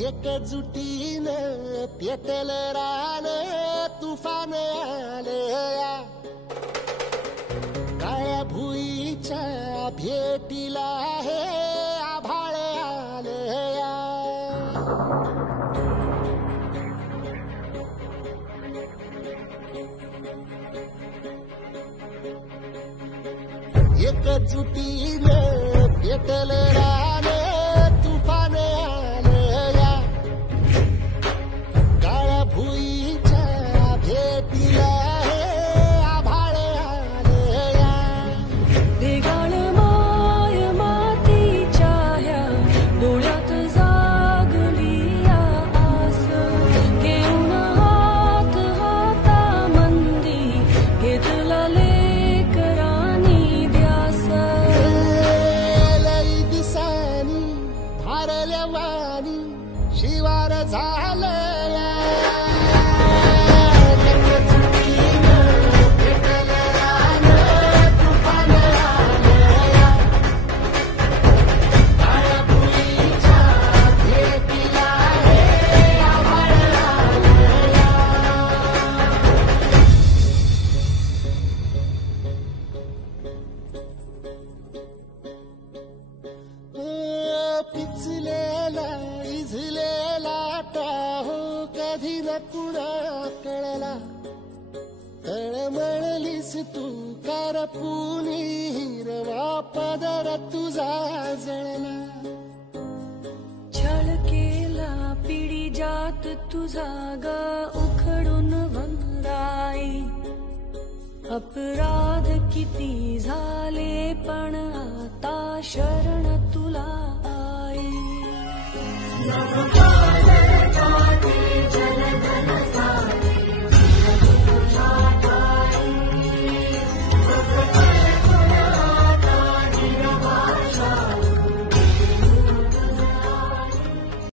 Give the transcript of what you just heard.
एकजुटीनं पेटल रान तुफान आलया काळ्या भुईच्या भेटीला हे आभाळ आलया एकजुटीनं पेटल रान तुफान आलया काळ्या भुईच्या भेटीला हे आभाळ आलया ढगाळ माय मातीच्या ह्या डोळ्यात जागली आस घेऊन हात हातामंदी घेतला लेकरांनी ध्यास लई दिसानी भारल्या वाणी शिवार झालया पिचलेला इझलेला टाहो कधी न कुणा कळला तळमळलीस तू कारपुनी हिरवा पदर तुझा जळला छळ केला पिढी जात तुझा ग उखडून वनराई अपराध किती झाले पण आता शरण तुला आई